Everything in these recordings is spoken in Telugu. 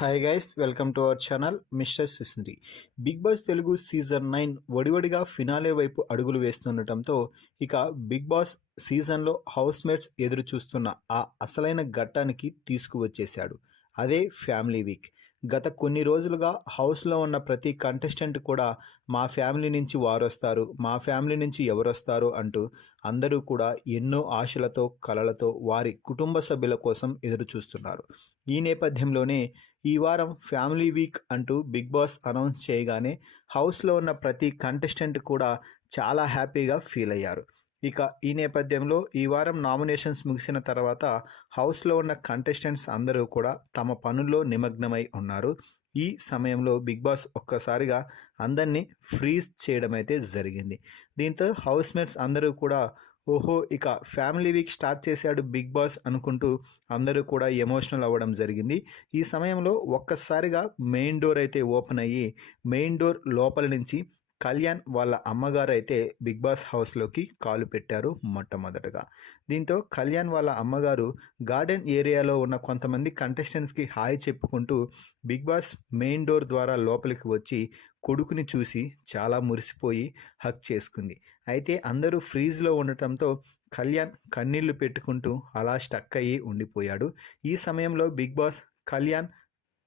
Hi guys, welcome to our channel mister Sisindri. Bigg Boss Telugu season 9 వడివడిగా ఫినాలే వైపు అడుగులు వేస్తుండటంతో ఇక బిగ్ బాస్ సీజన్లో హౌస్ మేట్స్ ఎదురు చూస్తున్న ఆ అసలైన ఘట్టానికి తీసుకువచ్చేశాడు. అదే ఫ్యామిలీ వీక్. గత కొన్ని రోజులుగా హౌస్లో ఉన్న ప్రతి కంటెస్టెంట్ కూడా మా ఫ్యామిలీ నుంచి వారొస్తారు, మా ఫ్యామిలీ నుంచి ఎవరొస్తారు అంటూ అందరూ కూడా ఎన్నో ఆశలతో కలలతో వారి కుటుంబ సభ్యుల కోసం ఎదురు చూస్తున్నారు. ఈ నేపథ్యంలోనే ఈ వారం ఫ్యామిలీ వీక్ అంటూ బిగ్ బాస్ అనౌన్స్ చేయగానే హౌస్లో ఉన్న ప్రతి కంటెస్టెంట్ కూడా చాలా హ్యాపీగా ఫీల్ అయ్యారు. ఇక ఈ నేపథ్యంలో ఈ వారం నామినేషన్స్ ముగిసిన తర్వాత హౌస్లో ఉన్న కంటెస్టెంట్స్ అందరూ కూడా తమ పనుల్లో నిమగ్నమై ఉన్నారు. ఈ సమయంలో బిగ్ బాస్ ఒక్కసారిగా అందరినీ ఫ్రీజ్ చేయడం అయితే జరిగింది. దీంతో హౌస్ మేట్స్ అందరూ కూడా ఓహో, ఇక ఫ్యామిలీ వీక్ స్టార్ట్ చేశాడు బిగ్ బాస్ అనుకుంటూ అందరూ కూడా ఎమోషనల్ అవ్వడం జరిగింది. ఈ సమయంలో ఒక్కసారిగా మెయిన్ డోర్ అయితే ఓపెన్ అయ్యి మెయిన్ డోర్ లోపల నుంచి కళ్యాణ్ వాళ్ళ అమ్మగారు అయితే బిగ్ బాస్ హౌస్లోకి కాలు పెట్టారు మొట్టమొదటగా. దీంతో కళ్యాణ్ వాళ్ళ అమ్మగారు గార్డెన్ ఏరియాలో ఉన్న కొంతమంది కంటెస్టెంట్స్కి హాయ్ చెప్పుకుంటూ బిగ్ బాస్ మెయిన్ డోర్ ద్వారా లోపలికి వచ్చి కొడుకుని చూసి చాలా మురిసిపోయి హక్ చేసుకుంది. అయితే అందరూ ఫ్రీజ్లో ఉండటంతో కళ్యాణ్ కన్నీళ్లు పెట్టుకుంటూ అలా స్టక్ అయ్యి ఉండిపోయాడు. ఈ సమయంలో బిగ్ బాస్ కళ్యాణ్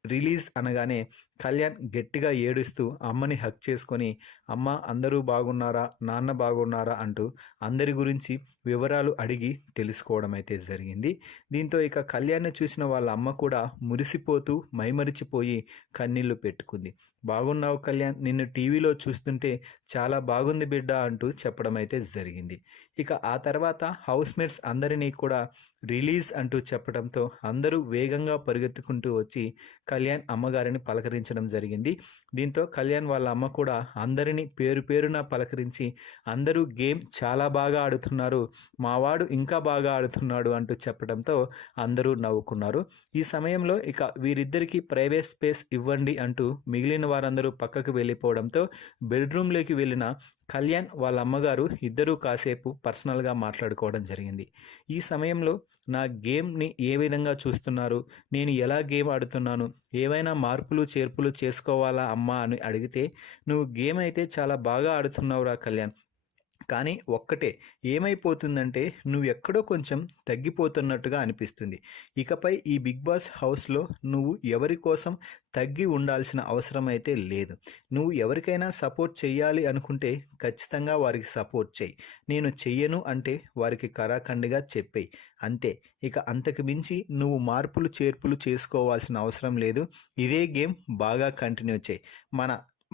రిలీజ్ అనగానే కళ్యాణ్ గట్టిగా ఏడుస్తూ అమ్మని హక్ చేసుకొని, అమ్మ అందరూ బాగున్నారా, నాన్న బాగున్నారా అంటూ అందరి గురించి వివరాలు అడిగి తెలుసుకోవడం అయితే జరిగింది. దీంతో ఇక కళ్యాణ్ని చూసిన వాళ్ళ అమ్మ కూడా మురిసిపోతూ మైమరిచిపోయి కన్నీళ్లు పెట్టుకుంది. బాగున్నావు కళ్యాణ్, నిన్ను టీవీలో చూస్తుంటే చాలా బాగుంది బిడ్డ అంటూ చెప్పడం అయితే జరిగింది. ఇక ఆ తర్వాత హౌస్ మేట్స్ అందరినీ కూడా రిలీజ్ అంటూ చెప్పడంతో అందరూ వేగంగా పరిగెత్తుకుంటూ వచ్చి కళ్యాణ్ అమ్మగారిని పలకరించడం జరిగింది. దీంతో కళ్యాణ్ వాళ్ళ అమ్మ కూడా అందరినీ పేరు పేరున పలకరించి అందరూ గేమ్ చాలా బాగా ఆడుతున్నారు, మావాడు ఇంకా బాగా ఆడుతున్నాడు అంటూ చెప్పడంతో అందరూ నవ్వుకున్నారు. ఈ సమయంలో ఇక వీరిద్దరికీ ప్రైవేట్ స్పేస్ ఇవ్వండి అంటూ మిగిలిన వారందరూ పక్కకు వెళ్ళిపోవడంతో బెడ్రూమ్లోకి వెళ్ళిన కళ్యాణ్ వాళ్ళ అమ్మగారు ఇద్దరూ కాసేపు పర్సనల్గా మాట్లాడుకోవడం జరిగింది. ఈ సమయంలో నా గేమ్ని ఏ విధంగా చూస్తున్నారు, నేను ఎలా గేమ్ ఆడుతున్నాను, ఏవైనా మార్పులు చేర్పులు చేసుకోవాలా అమ్మా అని అడిగితే, నువ్వు గేమ్ అయితే చాలా బాగా ఆడుతున్నావురా కళ్యాణ్, కానీ ఒక్కటే ఏమైపోతుందంటే నువ్వు ఎక్కడో కొంచెం తగ్గిపోతున్నట్టుగా అనిపిస్తుంది. ఇకపై ఈ బిగ్ బాస్ హౌస్లో నువ్వు ఎవరి కోసం తగ్గి ఉండాల్సిన అవసరం అయితే లేదు. నువ్వు ఎవరికైనా సపోర్ట్ చెయ్యాలి అనుకుంటే ఖచ్చితంగా వారికి సపోర్ట్ చెయ్యి. నేను చెయ్యను అంటే వారికి కరాఖండిగా చెప్పేయి, అంతే. ఇక అంతకు మించి నువ్వు మార్పులు చేర్పులు చేసుకోవాల్సిన అవసరం లేదు. ఇదే గేమ్ బాగా కంటిన్యూ చేయి.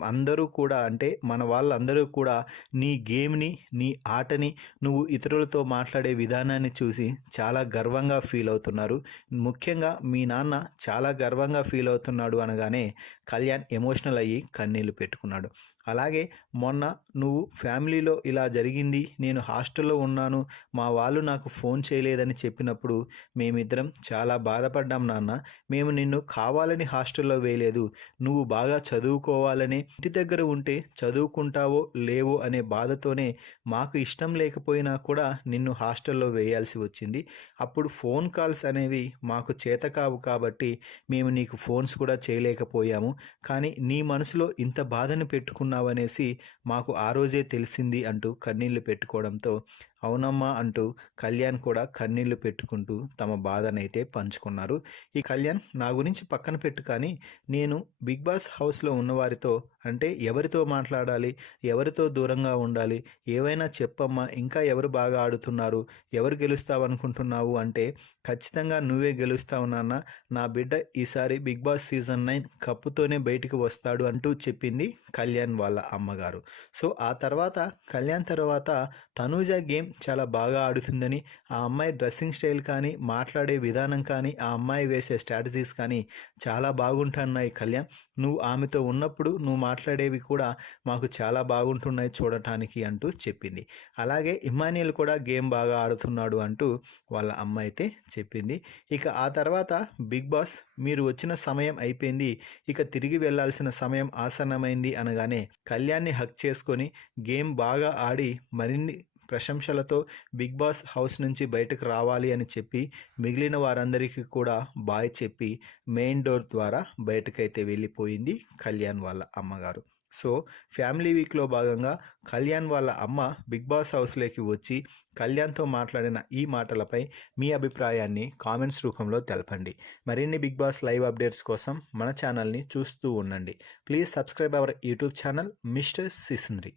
అందరూ కూడా అంటే మన వాళ్ళందరూ కూడా నీ గేమ్ని, నీ ఆటని, నువ్వు ఇతరులతో మాట్లాడే విధానాన్ని చూసి చాలా గర్వంగా ఫీల్ అవుతున్నారు. ముఖ్యంగా మీ నాన్న చాలా గర్వంగా ఫీల్ అవుతున్నాడు అనగానే కళ్యాణ్ ఎమోషనల్ అయ్యి కన్నీళ్లు పెట్టుకున్నాడు. అలాగే మొన్న నువ్వు ఫ్యామిలీలో ఇలా జరిగింది, నేను హాస్టల్లో ఉన్నాను, మా వాళ్ళు నాకు ఫోన్ చేయలేదని చెప్పినప్పుడు మేమిద్దరం చాలా బాధపడ్డాం నాన్న. మేము నిన్ను కావాలని హాస్టల్లో వేయలేదు, నువ్వు బాగా చదువుకోవాలని, ఇంటి దగ్గర ఉంటే చదువుకుంటావో లేవో అనే బాధతోనే మాకు ఇష్టం లేకపోయినా కూడా నిన్ను హాస్టల్లో వేయాల్సి వచ్చింది. అప్పుడు ఫోన్ కాల్స్ అనేవి మాకు చేత కావు కాబట్టి మేము నీకు ఫోన్స్ కూడా చేయలేకపోయాము. కానీ నీ మనసులో ఇంత బాధను పెట్టుకున్నావనేసి మాకు ఆ రోజే తెలిసింది అంటూ కన్నీళ్లు పెట్టుకోవడంతో అవునమ్మా అంటూ కళ్యాణ్ కూడా కన్నీళ్లు పెట్టుకుంటూ తమ బాధనైతే పంచుకున్నారు. ఈ కళ్యాణ్ నా గురించి పక్కన పెట్టు, కానీ నేను బిగ్ బాస్ హౌస్లో ఉన్నవారితో అంటే ఎవరితో మాట్లాడాలి, ఎవరితో దూరంగా ఉండాలి, ఏవైనా చెప్పమ్మా, ఇంకా ఎవరు బాగా ఆడుతున్నారు, ఎవరు గెలుస్తావనుకుంటున్నావు అంటే ఖచ్చితంగా నువ్వే గెలుస్తావు నాన్న, నా బిడ్డ ఈసారి బిగ్ బాస్ సీజన్ 9 కప్పుతోనే బయటికి వస్తాడు అంటూ చెప్పింది కళ్యాణ్ వాళ్ళ అమ్మగారు. సో ఆ తర్వాత కళ్యాణ్ తర్వాత తనూజ గేమ్ చాలా బాగా ఆడుతుందని, ఆ అమ్మాయి డ్రెస్సింగ్ స్టైల్ కానీ, మాట్లాడే విధానం కానీ, ఆ అమ్మాయి వేసే స్ట్రాటజీస్ కానీ చాలా బాగుంటున్నాయి కళ్యాణ్, నువ్వు ఆమెతో ఉన్నప్పుడు నువ్వు మాట్లాడేవి కూడా మాకు చాలా బాగుంటున్నాయి చూడటానికి అంటూ చెప్పింది. అలాగే ఇమ్మాన్యుయల్ కూడా గేమ్ బాగా ఆడుతున్నాడు అంటూ వాళ్ళ అమ్మ అయితే చెప్పింది. ఇక ఆ తర్వాత బిగ్ బాస్ మీరు వచ్చిన సమయం అయిపోయింది, ఇక తిరిగి వెళ్లాల్సిన సమయం ఆసన్నమైంది అనగానే కళ్యాణ్ని హక్ చేసుకొని గేమ్ బాగా ఆడి మరిన్ని ప్రశంసలతో బిగ్ బాస్ హౌస్ నుంచి బయటకు రావాలి అని చెప్పి మిగిలిన వారందరికీ కూడా బాయ్ చెప్పి మెయిన్ డోర్ ద్వారా బయటకైతే వెళ్ళిపోయింది కళ్యాణ్ వాళ్ళ అమ్మగారు. సో ఫ్యామిలీ వీక్లో భాగంగా కళ్యాణ్ వాళ్ళ అమ్మ బిగ్ బాస్ హౌస్లోకి వచ్చి కళ్యాణ్తో మాట్లాడిన ఈ మాటలపై మీ అభిప్రాయాన్ని కామెంట్స్ రూపంలో తెలపండి. మరిన్ని బిగ్ బాస్ లైవ్ అప్డేట్స్ కోసం మన ఛానల్ని చూస్తూ ఉండండి. Please subscribe our YouTube channel mister సిసింద్రి.